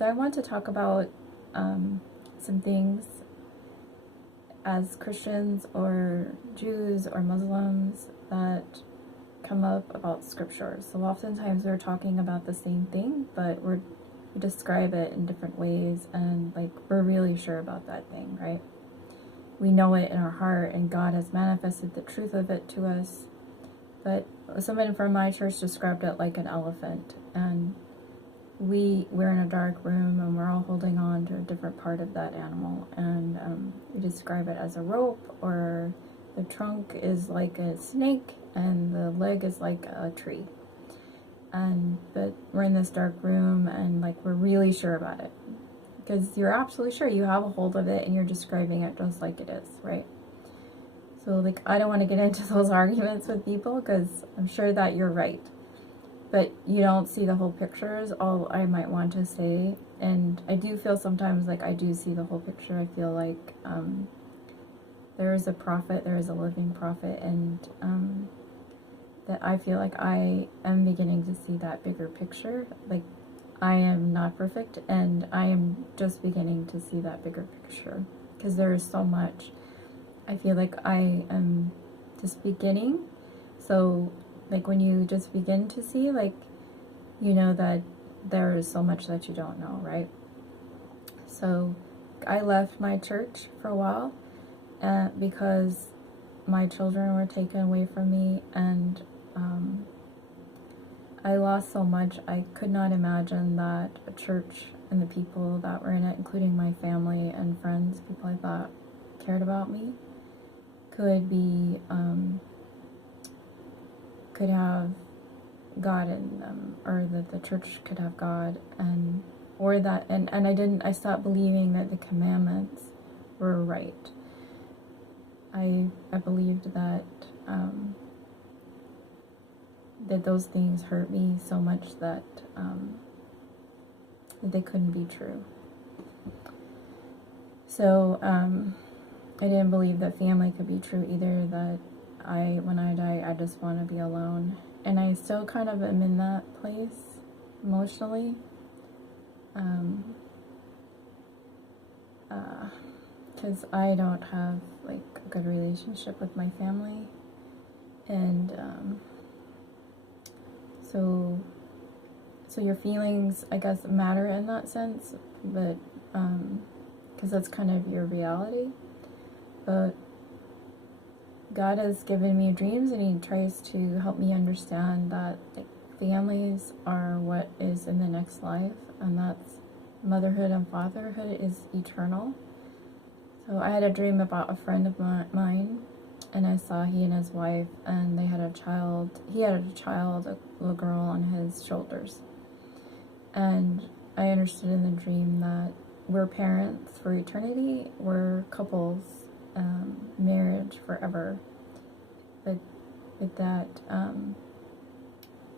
So I want to talk about some things as Christians or Jews or Muslims that come up about scripture. So oftentimes we're talking about the same thing, but we describe it in different ways, and like we're really sure about that thing, right? We know it in our heart, and God has manifested the truth of it to us. But someone from my church described it like an elephant, and we're in a dark room and we're all holding on to a different part of that animal, and we describe it as a rope, or the trunk is like a snake and the leg is like a tree. But we're in this dark room and like we're really sure about it, because you're absolutely sure you have a hold of it and you're describing it just like it is, right? So like I don't want to get into those arguments with people, because I'm sure that you're right, but you don't see the whole pictures, all I might want to say. And I do feel sometimes like I do see the whole picture. I feel like there is a prophet, there is a living prophet, and that I feel like I am beginning to see that bigger picture. Like I am not perfect, and I am just beginning to see that bigger picture, because there is so much. I feel like I am just beginning. So like when you just begin to see, like, you know that there is so much that you don't know, right? So I left my church for a while because my children were taken away from me, and I lost so much. I could not imagine that a church and the people that were in it, including my family and friends, people I thought cared about me, could be could have God in them, or that the church could have God, and I stopped believing that the commandments were right. I believed that that those things hurt me so much that they couldn't be true. So I didn't believe that family could be true either, that when I die, I just want to be alone. And I still kind of am in that place emotionally. Because I don't have like a good relationship with my family. And so your feelings, I guess, matter in that sense, but because that's kind of your reality. But God has given me dreams, and He tries to help me understand that like, families are what is in the next life, and that's motherhood and fatherhood is eternal. So I had a dream about a friend of mine, and I saw he and his wife, and they had a child. He had a child, a little girl, on his shoulders. And I understood in the dream that we're parents for eternity, we're couples, marriage forever, but that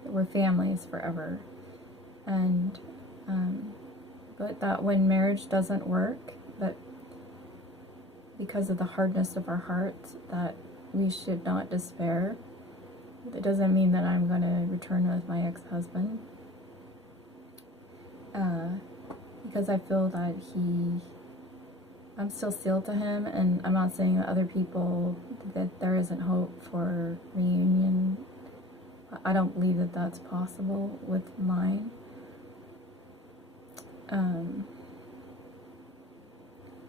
we're families forever, and but that when marriage doesn't work, but because of the hardness of our hearts, that we should not despair. It doesn't mean that I'm going to return with my ex-husband, because I feel that I'm still sealed to him, and I'm not saying that other people, that there isn't hope for reunion. I don't believe that that's possible with mine.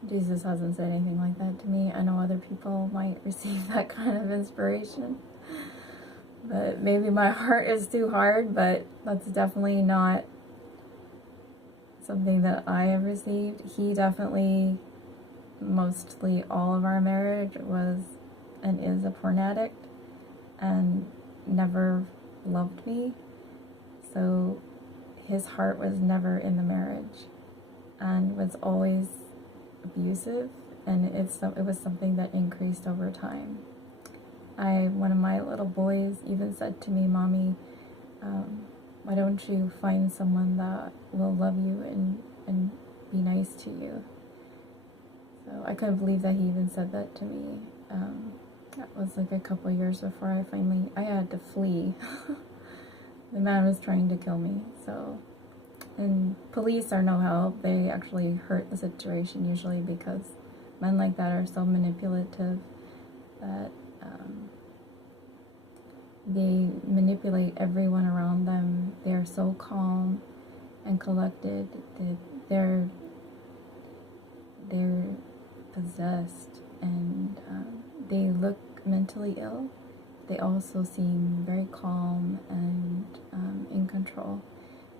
Jesus hasn't said anything like that to me. I know other people might receive that kind of inspiration, but maybe my heart is too hard, but that's definitely not something that I have received. He definitely, mostly all of our marriage was and is a porn addict, and never loved me. So his heart was never in the marriage, and was always abusive, and it was something that increased over time. One of my little boys even said to me, "Mommy, why don't you find someone that will love you and be nice to you?" So I couldn't believe that he even said that to me. That was like a couple years before I had to flee. The man was trying to kill me. So And police are no help. They actually hurt the situation usually because men like that are so manipulative that they manipulate everyone around them. They're so calm and collected that they're possessed, and they look mentally ill. They also seem very calm and in control.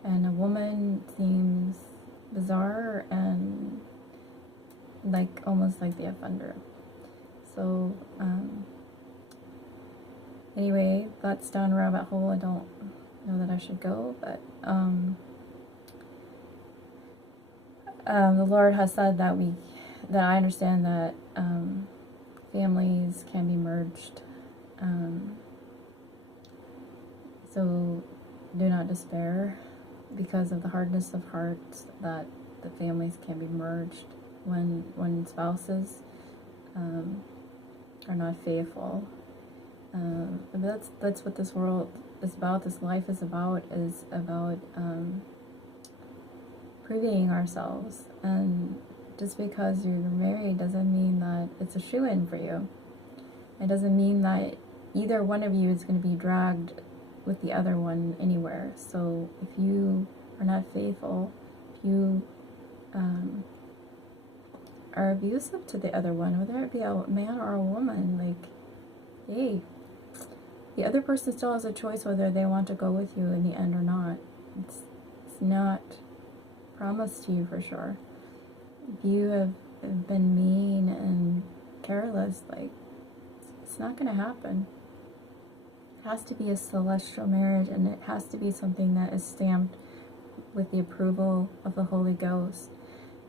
And a woman seems bizarre and like almost like the offender. So anyway, that's down a rabbit hole. I don't know that I should go, but the Lord has said that I understand that families can be merged. So do not despair because of the hardness of hearts, that the families can be merged when spouses are not faithful. That's what this world is about. This life is about proving ourselves. And just because you're married doesn't mean that it's a shoo-in for you. It doesn't mean that either one of you is going to be dragged with the other one anywhere. So if you are not faithful, if you are abusive to the other one, whether it be a man or a woman, like, hey, the other person still has a choice whether they want to go with you in the end or not. It's not promised to you for sure. If you have been mean and careless, like, it's not going to happen. It has to be a celestial marriage, and it has to be something that is stamped with the approval of the Holy Ghost.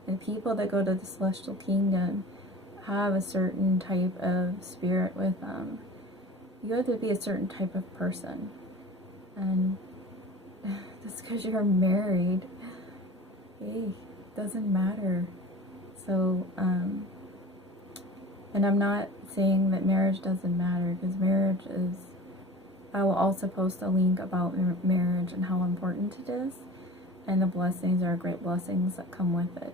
The people that go to the celestial kingdom have a certain type of spirit with them. You have to be a certain type of person. And just because you're married, hey, doesn't matter. So, and I'm not saying that marriage doesn't matter, because marriage is, I will also post a link about marriage and how important it is, and the blessings are great blessings that come with it.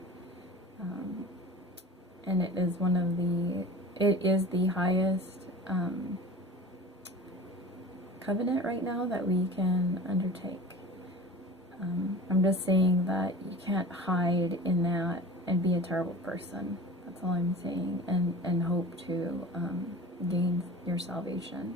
And it is the highest covenant right now that we can undertake. I'm just saying that you can't hide in that and be a terrible person. That's all I'm saying, and hope to gain your salvation.